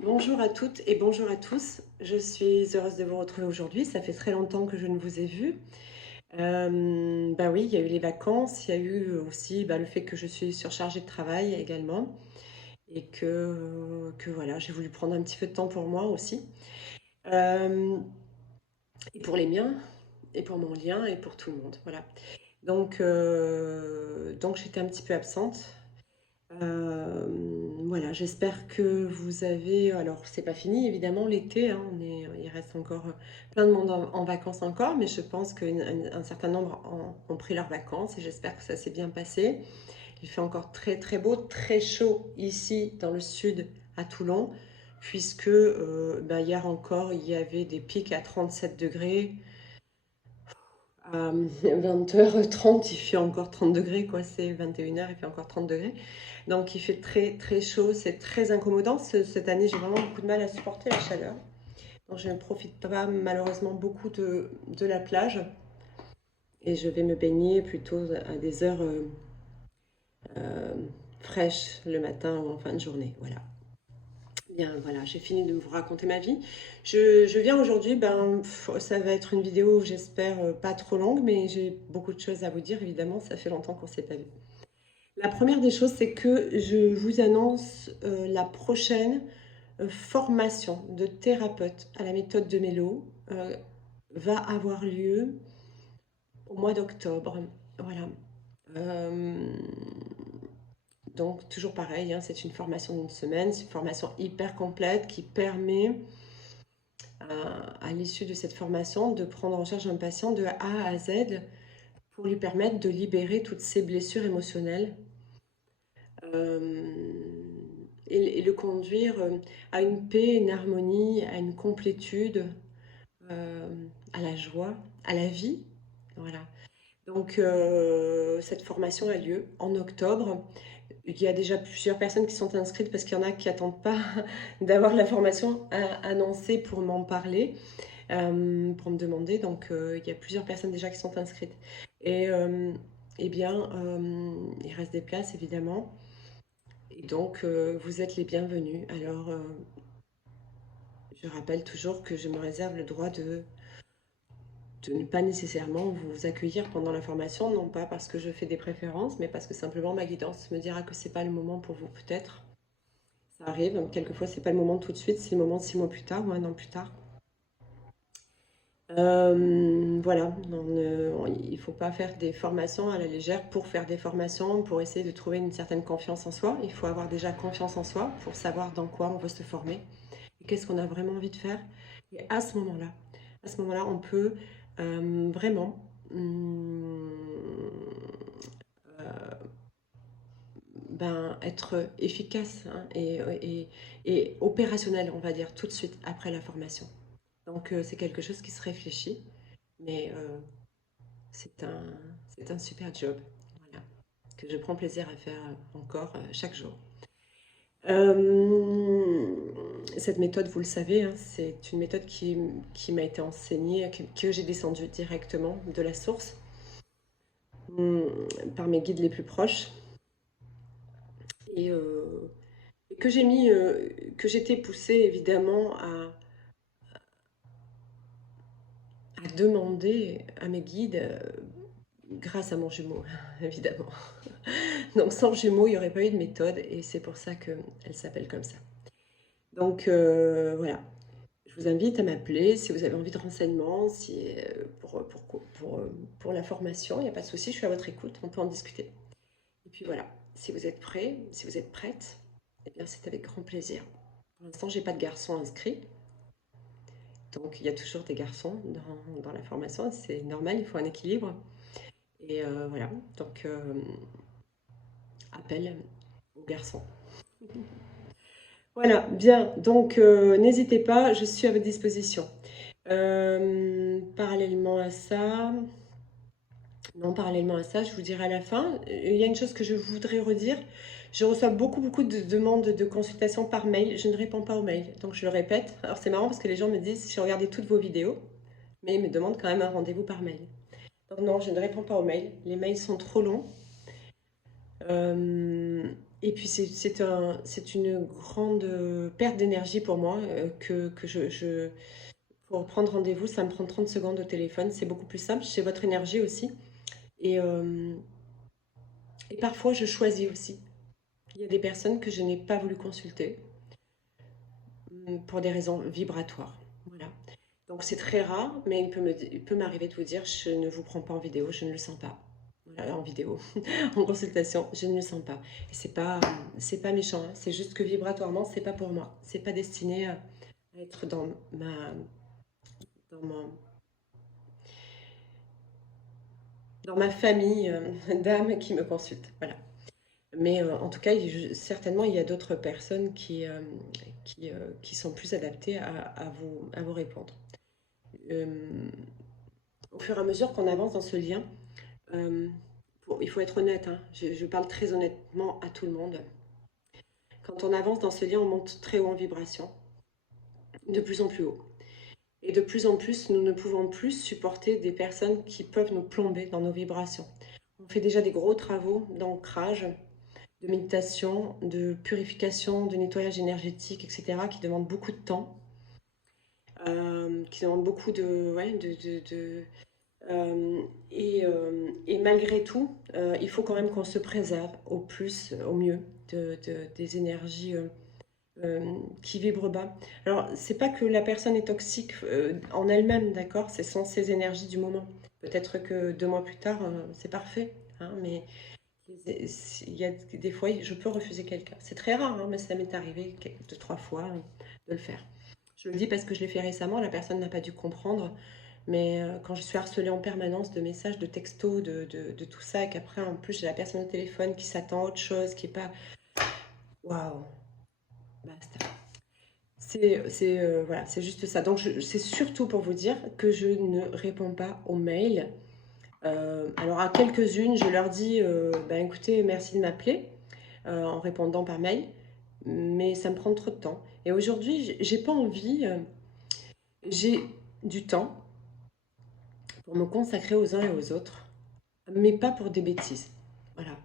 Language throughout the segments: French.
Bonjour à toutes et bonjour à tous. Je suis heureuse de vous retrouver aujourd'hui. Ça fait très longtemps que je ne vous ai vu. Bah oui, il y a eu les vacances, il y a eu aussi le fait que je suis surchargée de travail également et que voilà, j'ai voulu prendre un petit peu de temps pour moi aussi. Euh, et pour les miens, et pour mon lien, et pour tout le monde. Voilà. Donc j'étais un petit peu absente. Euh, voilà, j'espère que vous avez. Alors, c'est pas fini, évidemment, l'été, hein, il reste encore plein de monde en vacances encore, mais je pense qu'un certain nombre ont pris leurs vacances et j'espère que ça s'est bien passé. Il fait encore très très beau, très chaud ici dans le sud à Toulon, puisque hier encore il y avait des pics à 37 degrés. À 20h30, il fait encore 30 degrés, quoi. C'est 21h, il fait encore 30 degrés. Donc, il fait très, très chaud. C'est très incommodant. Cette année, j'ai vraiment beaucoup de mal à supporter la chaleur. Donc, je ne profite pas malheureusement beaucoup de la plage. Et je vais me baigner plutôt à des heures euh, fraîches le matin ou en fin de journée. Voilà. Bien, voilà, j'ai fini de vous raconter ma vie. Je viens aujourd'hui, ça va être une vidéo, j'espère, pas trop longue, mais j'ai beaucoup de choses à vous dire, évidemment, ça fait longtemps qu'on s'est pas vu. La première des choses, c'est que je vous annonce la prochaine formation de thérapeute à la méthode de Mélo va avoir lieu au mois d'octobre. Voilà. Euh, donc, toujours pareil, hein, c'est une formation d'une semaine, c'est une formation hyper complète qui permet à l'issue de cette formation de prendre en charge un patient de A à Z pour lui permettre de libérer toutes ses blessures émotionnelles et le conduire à une paix, une harmonie, à une complétude, euh, à la joie, à la vie. Voilà. Donc, cette formation a lieu en octobre. Il y a déjà plusieurs personnes qui sont inscrites parce qu'il y en a qui n'attendent pas d'avoir la formation annoncée pour m'en parler, pour me demander. Donc, il y a plusieurs personnes déjà qui sont inscrites. Et eh bien, il reste des places évidemment. Et donc, vous êtes les bienvenus. Alors, je rappelle toujours que je me réserve le droit de ne pas nécessairement vous accueillir pendant la formation, non pas parce que je fais des préférences, mais parce que simplement ma guidance me dira que c'est pas le moment pour vous, peut-être. Ça arrive, quelquefois c'est pas le moment tout de suite, c'est le moment 6 mois plus tard ou un an plus tard. Voilà, il ne faut pas faire des formations à la légère pour faire des formations, pour essayer de trouver une certaine confiance en soi. Il faut avoir déjà confiance en soi pour savoir dans quoi on veut se former et qu'est-ce qu'on a vraiment envie de faire. Et à ce moment-là, on peut vraiment être efficace, hein, et opérationnel, on va dire, tout de suite après la formation. Donc, c'est quelque chose qui se réfléchit, mais c'est un, c'est un super job, voilà, que je prends plaisir à faire encore chaque jour. Cette méthode, vous le savez, hein, c'est une méthode qui m'a été enseignée, que j'ai descendue directement de la source par mes guides les plus proches et que j'ai mis, que j'étais poussée évidemment à demander à mes guides grâce à mon jumeau, évidemment. Donc sans jumeau, il n'y aurait pas eu de méthode et c'est pour ça qu'elle s'appelle comme ça. Donc voilà, je vous invite à m'appeler si vous avez envie de renseignements, si, pour la formation, il n'y a pas de souci, je suis à votre écoute, on peut en discuter. Et puis voilà, si vous êtes prêts, si vous êtes prête, eh bien c'est avec grand plaisir. Pour l'instant, j'ai pas de garçons inscrits, donc il y a toujours des garçons dans la formation, c'est normal, il faut un équilibre. Et voilà, donc appel aux garçons. Voilà, bien, donc n'hésitez pas, je suis à votre disposition. Parallèlement à ça, non, parallèlement à ça, je vous dirai à la fin. Il y a une chose que je voudrais redire. Je reçois beaucoup, beaucoup de demandes de consultation par mail. Je ne réponds pas aux mails, donc je le répète. Alors c'est marrant parce que les gens me disent, j'ai regardé toutes vos vidéos, mais ils me demandent quand même un rendez-vous par mail. Donc non, je ne réponds pas aux mails. Les mails sont trop longs. Euh, Et puis c'est une grande perte d'énergie pour moi que pour prendre rendez-vous, ça me prend 30 secondes au téléphone. C'est beaucoup plus simple. C'est votre énergie aussi. Et, euh, et parfois, je choisis aussi. Il y a des personnes que je n'ai pas voulu consulter pour des raisons vibratoires. Voilà. Donc c'est très rare, mais il peut m'arriver de vous dire, je ne vous prends pas en vidéo, je ne le sens pas. Voilà, en vidéo, en consultation, je ne le sens pas. Et c'est pas méchant, hein. C'est juste que vibratoirement, c'est pas pour moi. C'est pas destiné à être dans mon- dans ma famille d'âmes qui me consultent. Voilà. Mais en tout cas, certainement, il y a d'autres personnes qui sont plus adaptées à vous répondre. Euh, Au fur et à mesure qu'on avance dans ce lien, euh, il faut être honnête, hein, je parle très honnêtement à tout le monde. Quand on avance dans ce lien, on monte très haut en vibration, de plus en plus haut. Et de plus en plus, nous ne pouvons plus supporter des personnes qui peuvent nous plomber dans nos vibrations. On fait déjà des gros travaux d'ancrage, de méditation, de purification, de nettoyage énergétique, etc., qui demandent beaucoup de temps, qui demandent beaucoup et malgré tout, il faut quand même qu'on se préserve au plus, au mieux des énergies qui vibrent bas. Alors, c'est pas que la personne est toxique en elle-même, d'accord? Ce sont ses énergies du moment. Peut-être que 2 mois plus tard, c'est parfait, hein, mais il y a des fois, je peux refuser quelqu'un. C'est très rare, hein, mais ça m'est arrivé 2, 3 fois de le faire. Je le dis parce que je l'ai fait récemment, la personne n'a pas dû comprendre, mais quand je suis harcelée en permanence de messages, de textos, de tout ça, et qu'après, en plus, j'ai la personne au téléphone qui s'attend à autre chose, qui est pas... Waouh, basta. Voilà, c'est juste ça. Donc, c'est surtout pour vous dire que je ne réponds pas aux mails. Alors, à quelques-unes, je leur dis, ben, écoutez, merci de m'appeler en répondant par mail, mais ça me prend trop de temps. Et aujourd'hui, j'ai pas envie, j'ai du temps pour me consacrer aux uns et aux autres, mais pas pour des bêtises. Voilà.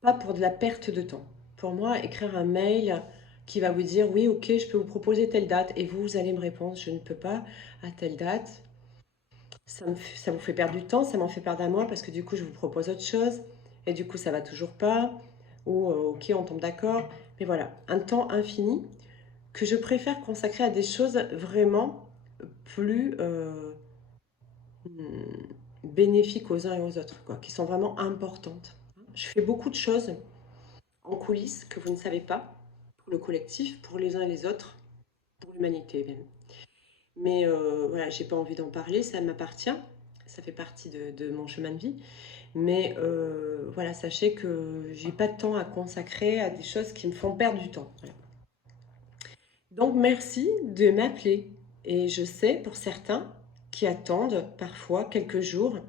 Pas pour de la perte de temps. Pour moi, écrire un mail qui va vous dire oui, ok, je peux vous proposer telle date et vous allez me répondre je ne peux pas à telle date. Ça vous fait perdre du temps, ça m'en fait perdre à moi parce que du coup, je vous propose autre chose et du coup, ça va toujours pas. Ou ok, on tombe d'accord. Mais voilà, un temps infini que je préfère consacrer à des choses vraiment plus bénéfiques aux uns et aux autres, quoi, qui sont vraiment importantes. Je fais beaucoup de choses en coulisses que vous ne savez pas, pour le collectif, pour les uns et les autres, pour l'humanité même. Mais voilà, j'ai pas envie d'en parler, ça m'appartient, ça fait partie de mon chemin de vie. Mais voilà, sachez que j'ai pas de temps à consacrer à des choses qui me font perdre du temps. Voilà. Donc merci de m'appeler. Et je sais pour certains qui attendent parfois quelques jours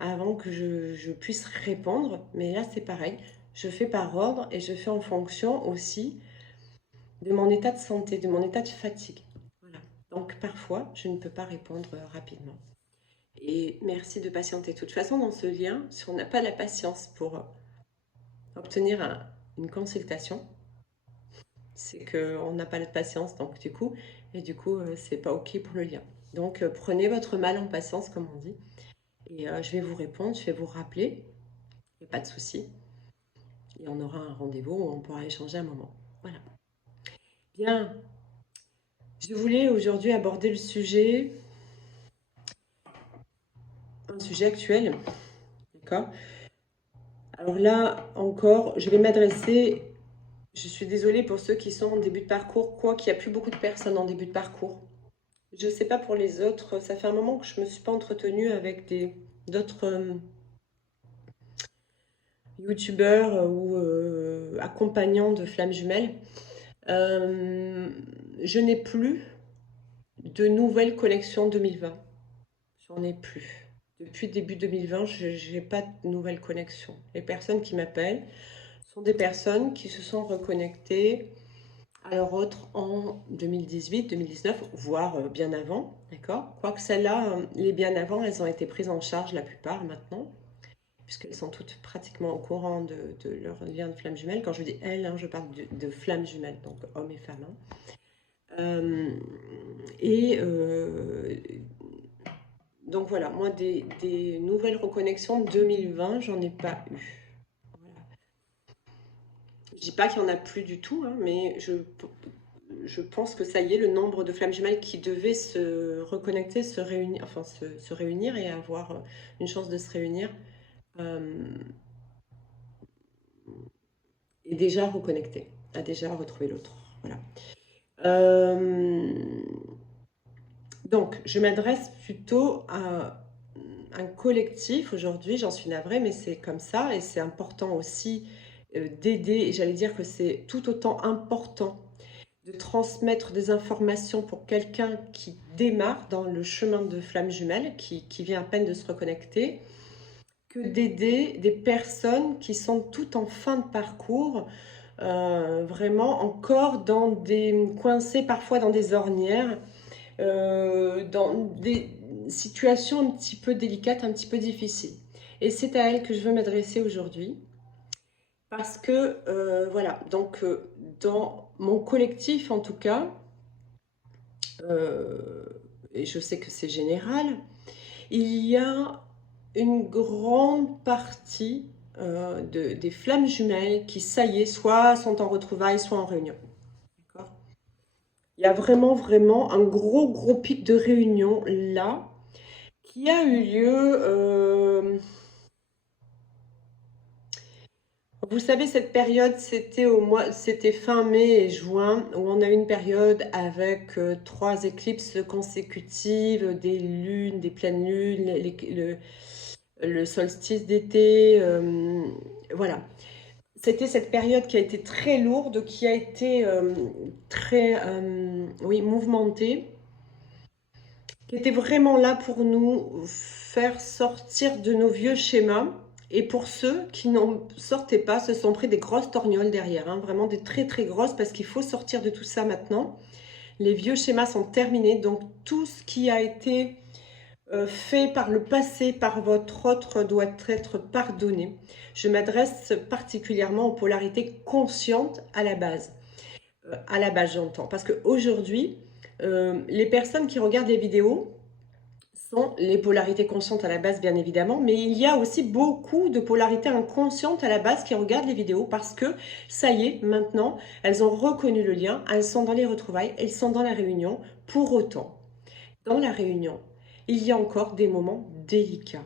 avant que je puisse répondre. Mais là c'est pareil, je fais par ordre et je fais en fonction aussi de mon état de santé, de mon état de fatigue. Voilà. Donc parfois, je ne peux pas répondre rapidement. Et merci de patienter. De toute façon, dans ce lien, si on n'a pas la patience pour obtenir une consultation, c'est qu'on n'a pas la patience, donc du coup, c'est pas ok pour le lien. Donc prenez votre mal en patience, comme on dit, et je vais vous répondre, je vais vous rappeler, il n'y a pas de souci, et on aura un rendez-vous où on pourra échanger un moment. Voilà. Bien, je voulais aujourd'hui aborder un sujet actuel, d'accord? Alors là encore, je vais m'adresser, je suis désolée pour ceux qui sont en début de parcours, quoi qu'il n'y a plus beaucoup de personnes en début de parcours. Je ne sais pas pour les autres, ça fait un moment que je ne me suis pas entretenue avec d'autres youtubeurs ou accompagnants de flammes jumelles. Euh, je n'ai plus de nouvelles collections 2020. J'en ai plus. Depuis début 2020, je n'ai pas de nouvelles connexions. Les personnes qui m'appellent sont des personnes qui se sont reconnectées à leur autre en 2018, 2019, voire bien avant, d'accord? Quoique celles-là, les bien avant, elles ont été prises en charge la plupart maintenant. puisqu'elles sont toutes pratiquement au courant de leur lien de flamme jumelle. Quand je dis elles, hein, je parle de flammes jumelles, donc hommes et femmes. Hein. Et donc voilà, moi des nouvelles reconnexions de 2020, j'en ai pas eu. Voilà. Je dis pas qu'il y en a plus du tout, hein, mais je pense que ça y est, le nombre de flammes jumelles qui devaient se reconnecter, se réunir, enfin se réunir et avoir une chance de se réunir, euh, est déjà reconnecté, a déjà retrouvé l'autre. Voilà. Euh, donc, je m'adresse plutôt à un collectif aujourd'hui, j'en suis navrée, mais c'est comme ça et c'est important aussi d'aider, et j'allais dire que c'est tout autant important de transmettre des informations pour quelqu'un qui démarre dans le chemin de flamme jumelle, qui vient à peine de se reconnecter, que d'aider des personnes qui sont tout en fin de parcours, vraiment encore dans coincées parfois dans des ornières, dans des situations un petit peu délicates, un petit peu difficiles. Et c'est à elle que je veux m'adresser aujourd'hui. Parce que, voilà, donc dans mon collectif en tout cas, euh, et je sais que c'est général, il y a une grande partie des flammes jumelles qui, ça y est, soit sont en retrouvailles, soit en réunion. D'accord. Il y a vraiment, vraiment un gros pic de réunion là qui a eu lieu. Vous savez, cette période, c'était fin mai et juin, où on a eu une période avec trois éclipses consécutives, des lunes, des pleines lunes, le solstice d'été, voilà. C'était cette période qui a été très lourde, qui a été très, oui, mouvementée, qui était vraiment là pour nous faire sortir de nos vieux schémas. Et pour ceux qui n'en sortaient pas, se sont pris des grosses torgnoles derrière, hein, vraiment des très grosses, parce qu'il faut sortir de tout ça maintenant. Les vieux schémas sont terminés, donc tout ce qui a été fait par le passé, par votre autre, doit être pardonné. Je m'adresse particulièrement aux polarités conscientes à la base. À la base, j'entends. Parce qu'aujourd'hui, les personnes qui regardent les vidéos sont les polarités conscientes à la base, bien évidemment, mais il y a aussi beaucoup de polarités inconscientes à la base qui regardent les vidéos parce que, ça y est, maintenant, elles ont reconnu le lien, elles sont dans les retrouvailles, elles sont dans la réunion. Pour autant, dans la réunion, il y a encore des moments délicats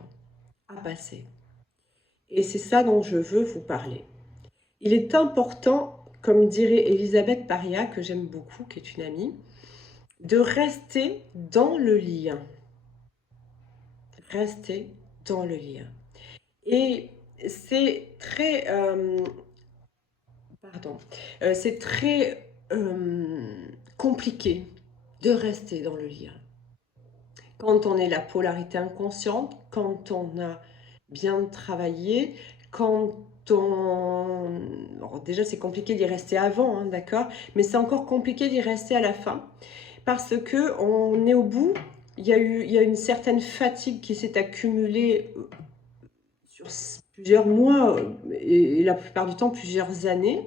à passer. Et c'est ça dont je veux vous parler. Il est important, comme dirait Elisabeth Paria, que j'aime beaucoup, qui est une amie, de rester dans le lien. Rester dans le lien. Et c'est très... pardon. C'est très compliqué de rester dans le lien. Quand on est la polarité inconsciente, quand on a bien travaillé, quand on... Alors déjà, c'est compliqué d'y rester avant, hein, d'accord? Mais c'est encore compliqué d'y rester à la fin parce que on est au bout. Il y a une certaine fatigue qui s'est accumulée sur plusieurs mois et la plupart du temps plusieurs années,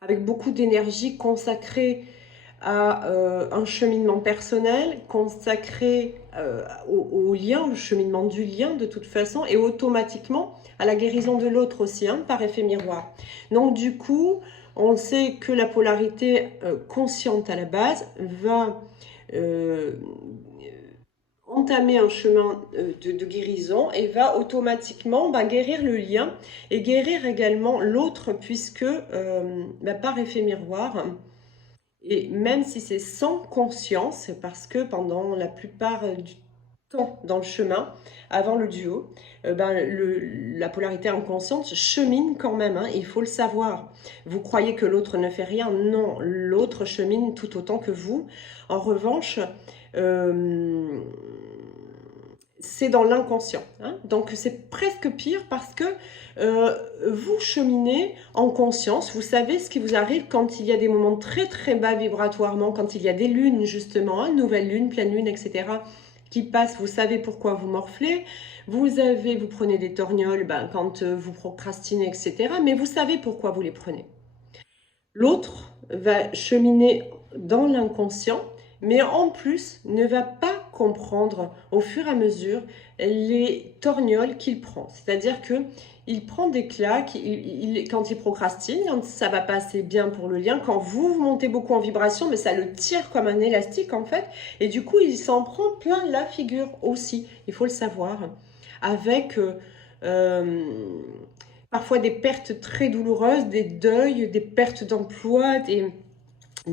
avec beaucoup d'énergie consacrée à un cheminement personnel, consacré au lien, au cheminement du lien de toute façon, et automatiquement à la guérison de l'autre aussi, hein, par effet miroir. Donc du coup, on sait que la polarité consciente à la base va entamer un chemin de guérison et va automatiquement guérir le lien et guérir également l'autre puisque par effet miroir, et même si c'est sans conscience, parce que pendant la plupart du temps dans le chemin, avant le duo, la polarité inconsciente chemine quand même, hein, il faut le savoir. Vous croyez que l'autre ne fait rien? Non, l'autre chemine tout autant que vous. En revanche, c'est dans l'inconscient. Hein. Donc c'est presque pire parce que vous cheminez en conscience, vous savez ce qui vous arrive quand il y a des moments très bas vibratoirement, quand il y a des lunes justement, hein, nouvelle lune, pleine lune, etc., qui passe, vous savez pourquoi vous morflez, vous prenez des torgnoles quand vous procrastinez, etc. Mais vous savez pourquoi vous les prenez. L'autre va cheminer dans l'inconscient, mais en plus ne va pas comprendre au fur et à mesure les torgnoles qu'il prend. C'est-à-dire que il prend des claques quand il procrastine, quand ça va pas assez bien pour le lien, quand vous montez beaucoup en vibration, mais ça le tire comme un élastique en fait, et du coup il s'en prend plein la figure aussi, il faut le savoir, avec parfois des pertes très douloureuses, des deuils, des pertes d'emploi, des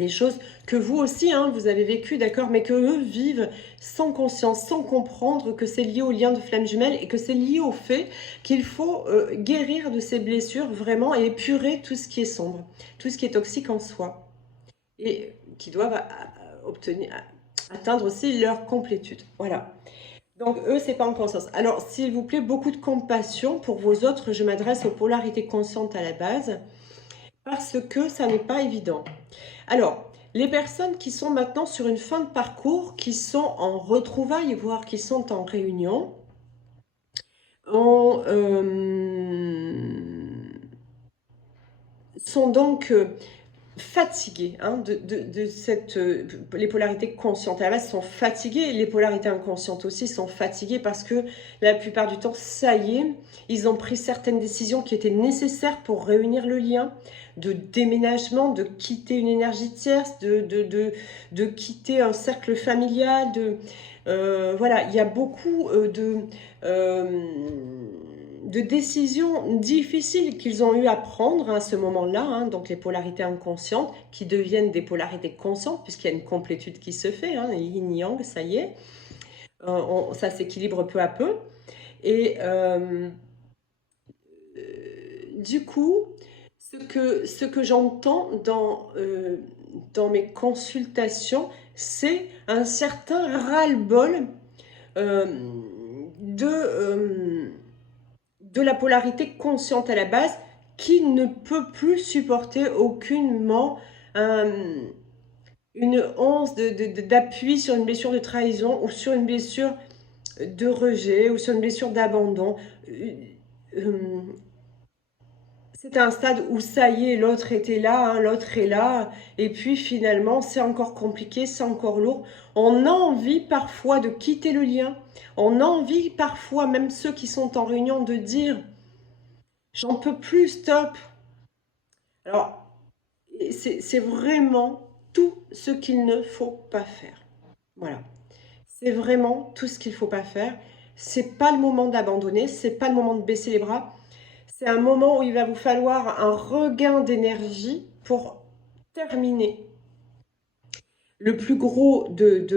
choses que vous aussi, vous avez vécu, d'accord, mais que eux vivent sans conscience, sans comprendre que c'est lié au lien de flamme jumelle et que c'est lié au fait qu'il faut guérir de ces blessures vraiment et épurer tout ce qui est sombre, tout ce qui est toxique en soi et qui doivent atteindre aussi leur complétude. Voilà. Donc, eux, c'est pas en conscience. Alors, s'il vous plaît, beaucoup de compassion pour vos autres. Je m'adresse aux polarités conscientes à la base parce que ça n'est pas évident. Alors, les personnes qui sont maintenant sur une fin de parcours, qui sont en retrouvailles, voire qui sont en réunion, sont donc fatiguées de cette... les polarités conscientes à la base sont fatiguées, les polarités inconscientes aussi sont fatiguées parce que la plupart du temps, ça y est, ils ont pris certaines décisions qui étaient nécessaires pour réunir le lien, de déménagement, de quitter une énergie tierce, de quitter un cercle familial, voilà, il y a beaucoup de décisions difficiles qu'ils ont eu à prendre à ce moment-là, donc les polarités inconscientes qui deviennent des polarités conscientes puisqu'il y a une complétude qui se fait, yin-yang, ça y est, ça s'équilibre peu à peu. Et du coup, ce que j'entends dans mes consultations, c'est un certain ras-le-bol de la polarité consciente à la base qui ne peut plus supporter aucunement une once d'appui sur une blessure de trahison ou sur une blessure de rejet ou sur une blessure d'abandon. C'est un stade où ça y est, l'autre était là, l'autre est là, et puis finalement c'est encore compliqué, c'est encore lourd. On a envie parfois de quitter le lien, on a envie parfois, même ceux qui sont en réunion, de dire « j'en peux plus, stop ». Alors, c'est vraiment tout ce qu'il ne faut pas faire. Voilà, c'est vraiment tout ce qu'il ne faut pas faire. C'est pas le moment d'abandonner, c'est pas le moment de baisser les bras. C'est un moment où il va vous falloir un regain d'énergie pour terminer. Le plus gros de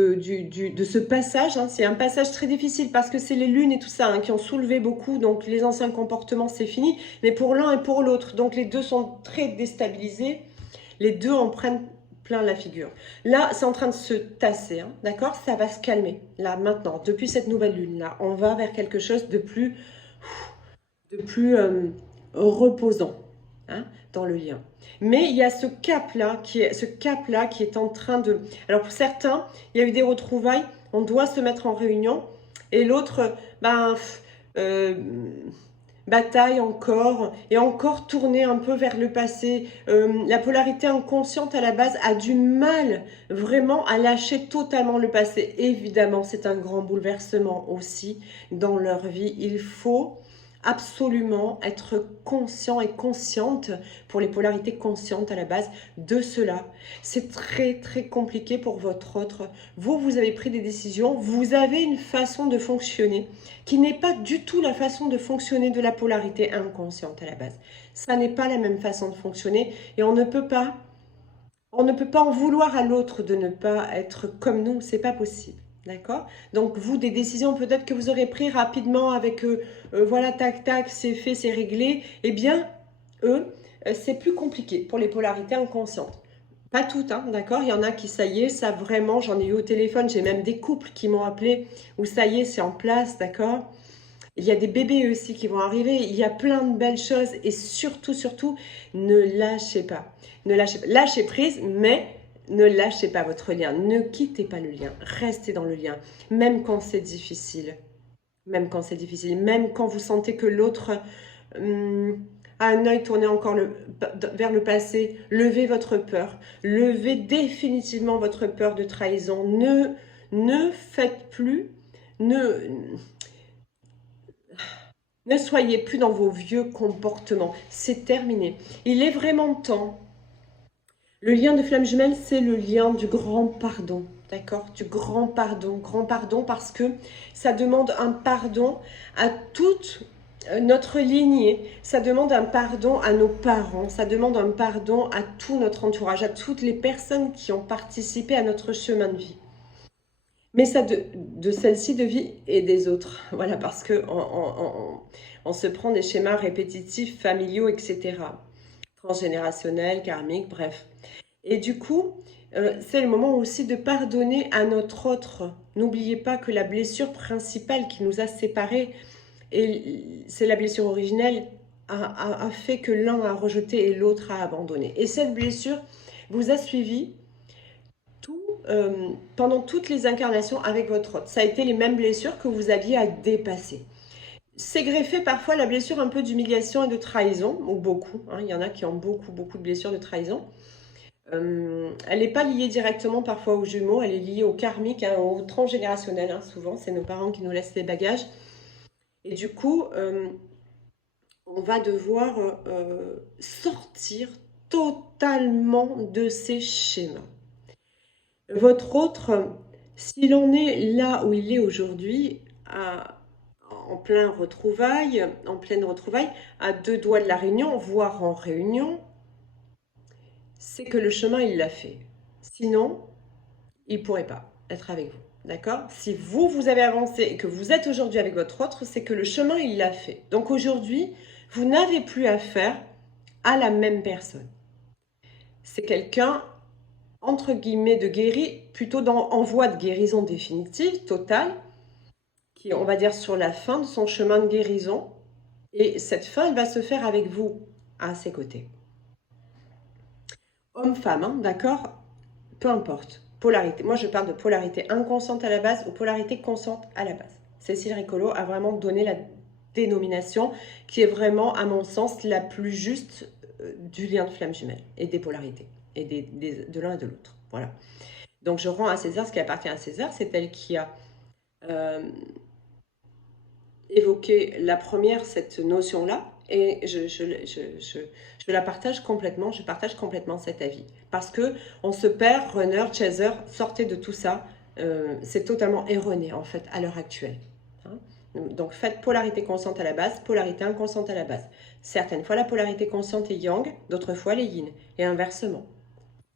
ce passage, c'est un passage très difficile parce que c'est les lunes et tout ça qui ont soulevé beaucoup, donc les anciens comportements c'est fini, mais pour l'un et pour l'autre, donc les deux sont très déstabilisés, les deux en prennent plein la figure. Là, c'est en train de se tasser, d'accord? Ça va se calmer, là, maintenant, depuis cette nouvelle lune-là, on va vers quelque chose de plus reposant dans le lien. Mais il y a ce cap-là qui est en train de... Alors pour certains, il y a eu des retrouvailles, on doit se mettre en réunion, et l'autre, bataille encore, et encore tourner un peu vers le passé. La polarité inconsciente à la base a du mal vraiment à lâcher totalement le passé. Évidemment, c'est un grand bouleversement aussi dans leur vie. Il faut absolument être conscient et consciente pour les polarités conscientes à la base de cela. C'est très très compliqué pour votre autre. Vous avez pris des décisions, vous avez une façon de fonctionner qui n'est pas du tout la façon de fonctionner de la polarité inconsciente à la base. Ça n'est pas la même façon de fonctionner et on ne peut pas en vouloir à l'autre de ne pas être comme nous, c'est pas possible. D'accord? Donc, vous, des décisions peut-être que vous aurez pris rapidement avec voilà, tac, tac, c'est fait, c'est réglé. Eh bien, eux, c'est plus compliqué pour les polarités inconscientes. Pas toutes, d'accord? Il y en a qui, ça y est, ça vraiment, j'en ai eu au téléphone, j'ai même des couples qui m'ont appelé où ça y est, c'est en place, d'accord? Il y a des bébés aussi qui vont arriver, il y a plein de belles choses et surtout, surtout, ne lâchez pas. Ne lâchez pas. Lâchez prise, mais ne lâchez pas votre lien, ne quittez pas le lien, restez dans le lien, même quand c'est difficile. Même quand c'est difficile, même quand vous sentez que l'autre a un œil tourné encore vers le passé, levez votre peur, levez définitivement votre peur de trahison. Ne faites plus, ne, ne soyez plus dans vos vieux comportements. C'est terminé. Il est vraiment temps. Le lien de flamme jumelle, c'est le lien du grand pardon. D'accord? Du grand pardon. Grand pardon parce que ça demande un pardon à toute notre lignée. Ça demande un pardon à nos parents. Ça demande un pardon à tout notre entourage, à toutes les personnes qui ont participé à notre chemin de vie. Mais ça de celle-ci de vie et des autres. Voilà, parce que on se prend des schémas répétitifs, familiaux, etc. Transgénérationnels, karmiques, bref. Et du coup, c'est le moment aussi de pardonner à notre autre. N'oubliez pas que la blessure principale qui nous a séparés, et c'est la blessure originelle, a fait que l'un a rejeté et l'autre a abandonné. Et cette blessure vous a suivi pendant toutes les incarnations avec votre autre. Ça a été les mêmes blessures que vous aviez à dépasser. C'est greffé parfois la blessure un peu d'humiliation et de trahison, ou beaucoup. Hein, il y en a qui ont beaucoup de blessures de trahison. Elle n'est pas liée directement parfois aux jumeaux, elle est liée au karmique, hein, au transgénérationnel. Hein, souvent, c'est nos parents qui nous laissent les bagages. Et du coup, on va devoir sortir totalement de ces schémas. Votre autre, s'il en est là où il est aujourd'hui, en pleine retrouvaille, à 2 doigts de la réunion, voire en réunion, c'est que le chemin, il l'a fait. Sinon, il ne pourrait pas être avec vous. D'accord? Si vous avez avancé et que vous êtes aujourd'hui avec votre autre, c'est que le chemin, il l'a fait. Donc aujourd'hui, vous n'avez plus affaire à la même personne. C'est quelqu'un, entre guillemets, de guéri, plutôt en voie de guérison définitive, totale, qui est, on va dire, sur la fin de son chemin de guérison. Et cette fin, elle va se faire avec vous, à ses côtés. Homme-femme, hein, d'accord? Peu importe. Polarité. Moi, je parle de polarité inconsciente à la base ou polarité consciente à la base. Cécile Ricolo a vraiment donné la dénomination qui est vraiment, à mon sens, la plus juste du lien de flamme jumelle et des polarités et de l'un et de l'autre. Voilà. Donc, je rends à César ce qui appartient à César. C'est elle qui a évoqué la première, cette notion-là. Et je la partage complètement, je partage complètement cet avis. Parce que on se perd, runner, chaser, sortez de tout ça. C'est totalement erroné en fait à l'heure actuelle. Hein. Donc faites polarité consciente à la base, polarité inconsciente à la base. Certaines fois la polarité consciente est yang, d'autres fois les yin. Et inversement.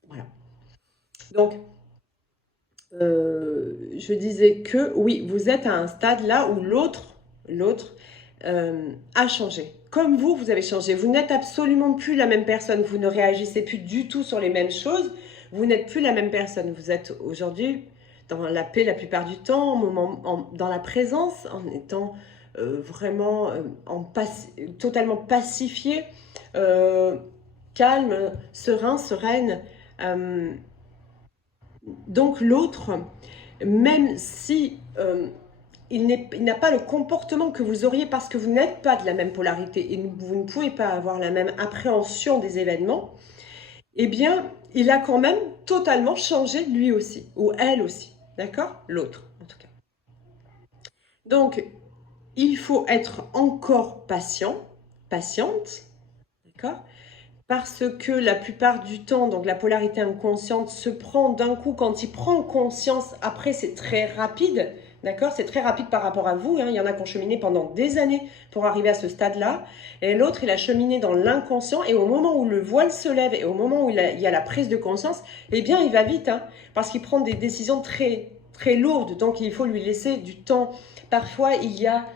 Voilà. Donc, je disais que oui, vous êtes à un stade là où l'autre a changé. Comme vous avez changé. Vous n'êtes absolument plus la même personne. Vous ne réagissez plus du tout sur les mêmes choses. Vous n'êtes plus la même personne. Vous êtes aujourd'hui dans la paix la plupart du temps, dans la présence, en étant vraiment totalement pacifié, calme, serein, sereine. Donc l'autre, même si il n'a pas le comportement que vous auriez parce que vous n'êtes pas de la même polarité et vous ne pouvez pas avoir la même appréhension des événements, eh bien, il a quand même totalement changé lui aussi, ou elle aussi, d'accord? L'autre, en tout cas. Donc, il faut être encore patient, patiente, d'accord? Parce que la plupart du temps, donc la polarité inconsciente se prend d'un coup, quand il prend conscience, après c'est très rapide, d'accord? C'est très rapide par rapport à vous, hein. Il y en a qui ont cheminé pendant des années pour arriver à ce stade-là, et l'autre, il a cheminé dans l'inconscient, et au moment où le voile se lève, et au moment où il y a la prise de conscience, eh bien il va vite, hein, parce qu'il prend des décisions très, très lourdes, donc il faut lui laisser du temps. Parfois, il y a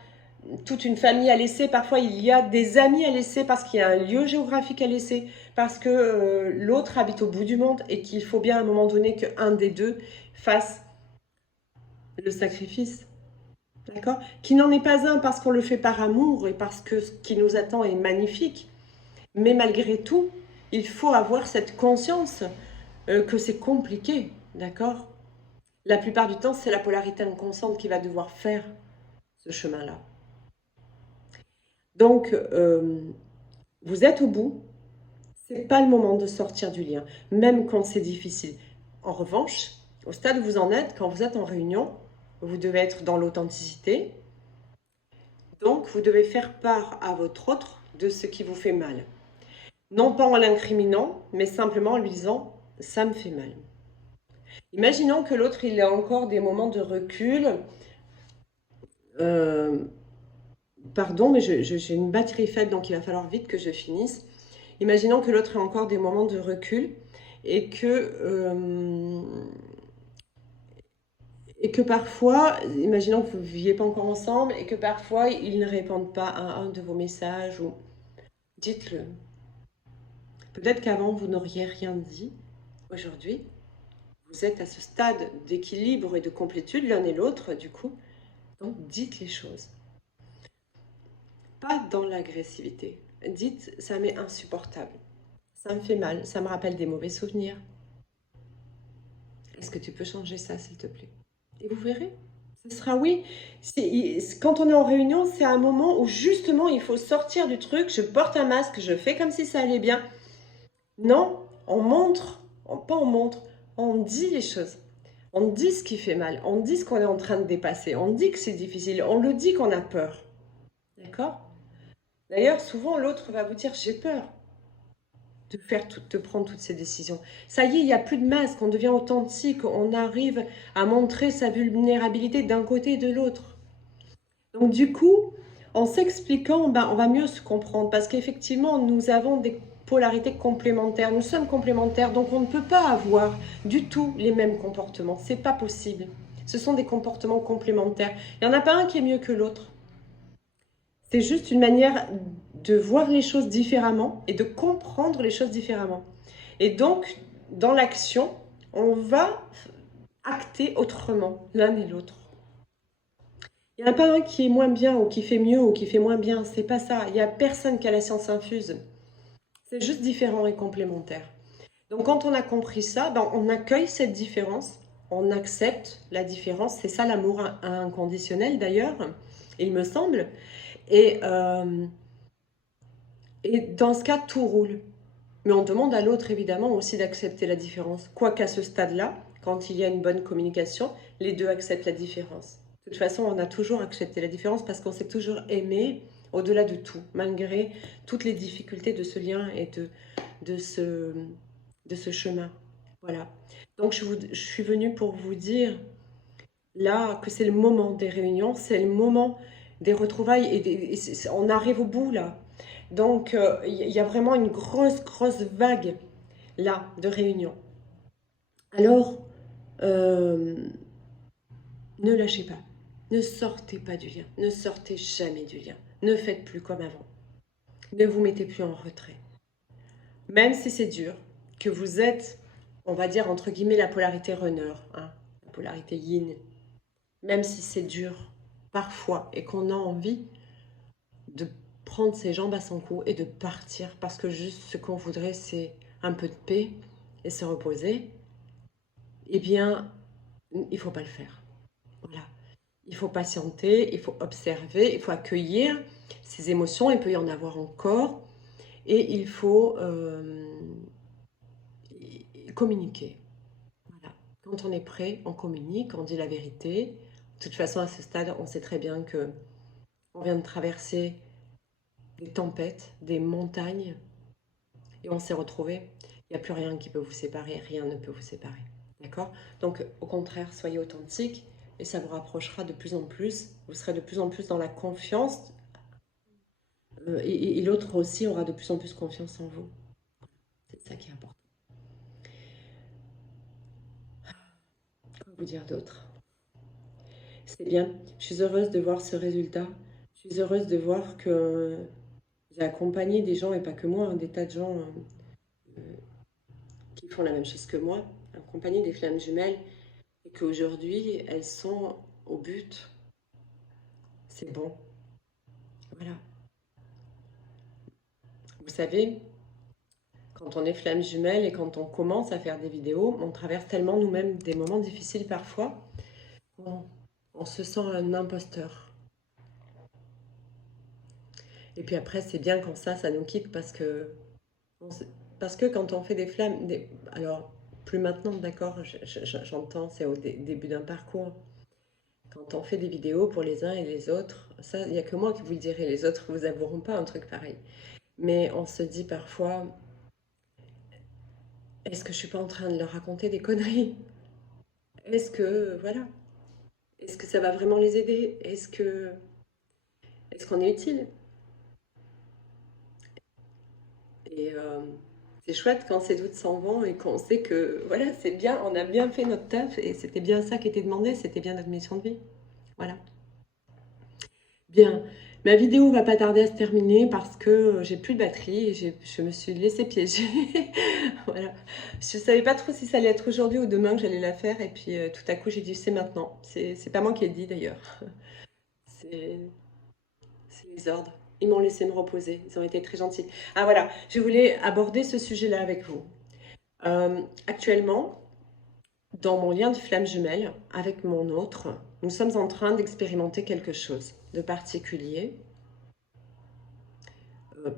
toute une famille à laisser, parfois il y a des amis à laisser parce qu'il y a un lieu géographique à laisser, parce que l'autre habite au bout du monde et qu'il faut bien à un moment donné qu'un des deux fasse le sacrifice. D'accord? Qui n'en est pas un parce qu'on le fait par amour et parce que ce qui nous attend est magnifique. Mais malgré tout, il faut avoir cette conscience que c'est compliqué, d'accord? La plupart du temps, c'est la polarité inconsciente qui va devoir faire ce chemin-là. Donc, vous êtes au bout, c'est pas le moment de sortir du lien, même quand c'est difficile. En revanche, au stade où vous en êtes, quand vous êtes en réunion, vous devez être dans l'authenticité. Donc, vous devez faire part à votre autre de ce qui vous fait mal. Non pas en l'incriminant, mais simplement en lui disant « ça me fait mal ». Imaginons que l'autre, il a encore des moments de recul. Euh, Pardon, mais j'ai une batterie faible, donc il va falloir vite que je finisse. Imaginons que l'autre ait encore des moments de recul et que parfois, imaginons que vous ne viviez pas encore ensemble et que parfois il ne répondent pas à un de vos messages ou dites-le. Peut-être qu'avant vous n'auriez rien dit. Aujourd'hui, vous êtes à ce stade d'équilibre et de complétude l'un et l'autre, du coup. Donc dites les choses. Pas dans l'agressivité. Dites, ça m'est insupportable. Ça me fait mal, ça me rappelle des mauvais souvenirs. Est-ce que tu peux changer ça, s'il te plaît? Et vous verrez, ce sera oui. Quand on est en réunion, c'est un moment où justement il faut sortir du truc. Je porte un masque, je fais comme si ça allait bien. Non, on montre, pas on montre, on dit les choses. On dit ce qui fait mal, on dit ce qu'on est en train de dépasser, on dit que c'est difficile, on le dit qu'on a peur. D'accord? D'ailleurs, souvent l'autre va vous dire j'ai peur de prendre toutes ces décisions. Ça y est, il n'y a plus de masque, on devient authentique, on arrive à montrer sa vulnérabilité d'un côté et de l'autre. Donc du coup, en s'expliquant, ben, on va mieux se comprendre parce qu'effectivement, nous avons des polarités complémentaires, nous sommes complémentaires, donc on ne peut pas avoir du tout les mêmes comportements, c'est pas possible. Ce sont des comportements complémentaires. Il n'y en a pas un qui est mieux que l'autre. C'est juste une manière de voir les choses différemment et de comprendre les choses différemment. Et donc, dans l'action, on va acter autrement l'un et l'autre. Il n'y en a pas un qui est moins bien ou qui fait mieux ou qui fait moins bien. C'est pas ça. Il n'y a personne qui a la science infuse. C'est juste différent et complémentaire. Donc, quand on a compris ça, ben, on accueille cette différence. On accepte la différence. C'est ça l'amour inconditionnel d'ailleurs, il me semble. Et, euh, et dans ce cas, tout roule. Mais on demande à l'autre, évidemment, aussi d'accepter la différence. Quoiqu'à ce stade-là, quand il y a une bonne communication, les deux acceptent la différence. De toute façon, on a toujours accepté la différence parce qu'on s'est toujours aimé au-delà de tout, malgré toutes les difficultés de ce lien et de, ce, de ce chemin. Voilà. Donc, je suis venue pour vous dire, là, que c'est le moment des réunions, c'est le moment des retrouvailles on arrive au bout, là. Donc, il y a vraiment une grosse, grosse vague là de réunion. Alors, euh, ne lâchez pas. Ne sortez pas du lien. Ne sortez jamais du lien. Ne faites plus comme avant. Ne vous mettez plus en retrait. Même si c'est dur, que vous êtes, on va dire entre guillemets, la polarité runner, hein, la polarité yin. Même si c'est dur, parfois, et qu'on a envie de prendre ses jambes à son cou et de partir, parce que juste ce qu'on voudrait, c'est un peu de paix et se reposer, eh bien, il ne faut pas le faire. Voilà. Il faut patienter, il faut observer, il faut accueillir ces émotions, il peut y en avoir encore, et il faut communiquer. Voilà. Quand on est prêt, on communique, on dit la vérité. De toute façon, à ce stade, on sait très bien que on vient de traverser des tempêtes, des montagnes, et on s'est retrouvés. Il n'y a plus rien qui peut vous séparer, rien ne peut vous séparer. D'accord? Donc, au contraire, soyez authentique et ça vous rapprochera de plus en plus. Vous serez de plus en plus dans la confiance et l'autre aussi aura de plus en plus confiance en vous. C'est ça qui est important. Quoi vous dire d'autre? C'est bien. Je suis heureuse de voir ce résultat. Je suis heureuse de voir que j'ai accompagné des gens, et pas que moi, hein, des tas de gens qui font la même chose que moi, accompagné des flammes jumelles, et qu'aujourd'hui, elles sont au but. C'est bon. Voilà. Vous savez, quand on est flamme jumelle et quand on commence à faire des vidéos, on traverse tellement nous-mêmes des moments difficiles parfois, on, on se sent un imposteur. Et puis après, c'est bien quand ça nous quitte on se- parce que quand on fait des flammes, alors plus maintenant, d'accord, j'entends, c'est au début d'un parcours. Quand on fait des vidéos pour les uns et les autres, ça, il n'y a que moi qui vous le dirai, les autres vous avoueront pas un truc pareil. Mais on se dit parfois, est-ce que je suis pas en train de leur raconter des conneries? Voilà, est-ce que ça va vraiment les aider? Est-ce qu'on est utile? Et c'est chouette quand ces doutes s'en vont et qu'on sait que voilà, c'est bien, on a bien fait notre taf et c'était bien ça qui était demandé, c'était bien notre mission de vie. Voilà. Bien. Ma vidéo va pas tarder à se terminer parce que j'ai plus de batterie et je me suis laissée piéger. Voilà. Je savais pas trop si ça allait être aujourd'hui ou demain que j'allais la faire et puis tout à coup j'ai dit c'est maintenant. C'est pas moi qui ai dit d'ailleurs. C'est c'est les ordres. Ils m'ont laissé me reposer. Ils ont été très gentils. Ah voilà, je voulais aborder ce sujet-là avec vous. Actuellement, dans mon lien de flamme jumelle avec mon autre, nous sommes en train d'expérimenter quelque chose de particulier.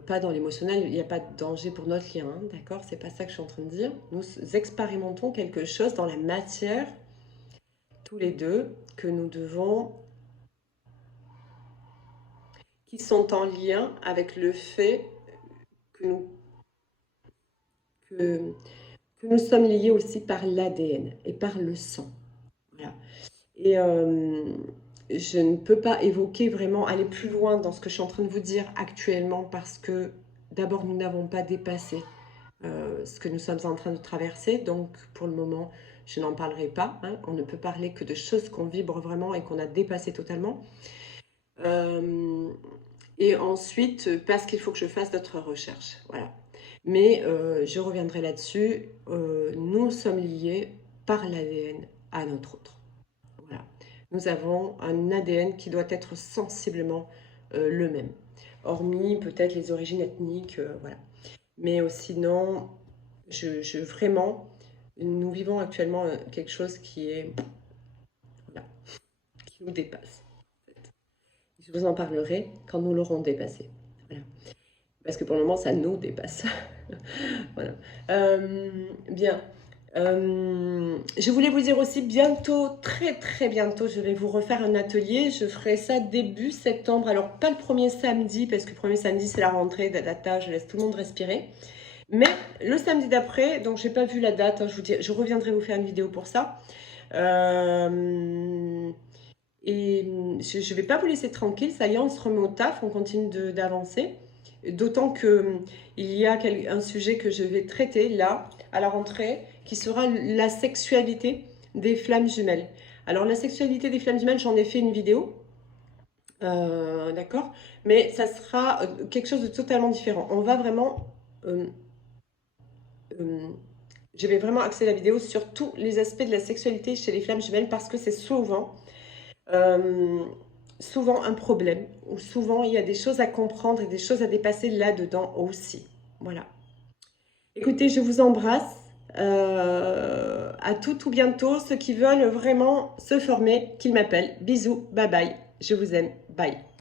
Pas dans l'émotionnel, il n'y a pas de danger pour notre lien, hein, d'accord? C'est pas ça que je suis en train de dire. Nous expérimentons quelque chose dans la matière, tous les deux, que nous devons, qui sont en lien avec le fait que nous, que, que nous sommes liés aussi par l'ADN et par le sang. Voilà. Et je ne peux pas évoquer vraiment, aller plus loin dans ce que je suis en train de vous dire actuellement parce que d'abord, nous n'avons pas dépassé ce que nous sommes en train de traverser. Donc, pour le moment, je n'en parlerai pas, hein. On ne peut parler que de choses qu'on vibre vraiment et qu'on a dépassé totalement. Euh, et ensuite, parce qu'il faut que je fasse d'autres recherches. Voilà. Mais je reviendrai là-dessus. Nous sommes liés par l'ADN à notre autre. Voilà. Nous avons un ADN qui doit être sensiblement le même. Hormis peut-être les origines ethniques, voilà. Mais sinon, vraiment, nous vivons actuellement quelque chose qui est, voilà, qui nous dépasse. Je vous en parlerai quand nous l'aurons dépassé. Voilà. Parce que pour le moment, ça nous dépasse. Voilà. Bien. Je voulais vous dire aussi, bientôt, très très bientôt, je vais vous refaire un atelier. Je ferai ça début septembre. Alors, pas le premier samedi, parce que le premier samedi, c'est la rentrée, data, je laisse tout le monde respirer. Mais le samedi d'après, donc j'ai pas vu la date, hein, je reviendrai vous faire une vidéo pour ça. Euh, et je ne vais pas vous laisser tranquille, ça y est, on se remet au taf, on continue d'avancer. D'autant que il y a un sujet que je vais traiter là, à la rentrée, qui sera la sexualité des flammes jumelles. Alors la sexualité des flammes jumelles, j'en ai fait une vidéo, d'accord? Mais ça sera quelque chose de totalement différent. On va vraiment euh, euh, je vais vraiment axer la vidéo sur tous les aspects de la sexualité chez les flammes jumelles parce que c'est euh, souvent un problème ou souvent il y a des choses à comprendre et des choses à dépasser là-dedans aussi. Voilà. Écoutez, je vous embrasse. À tout bientôt. Ceux qui veulent vraiment se former, qu'ils m'appellent. Bisous, bye bye. Je vous aime. Bye.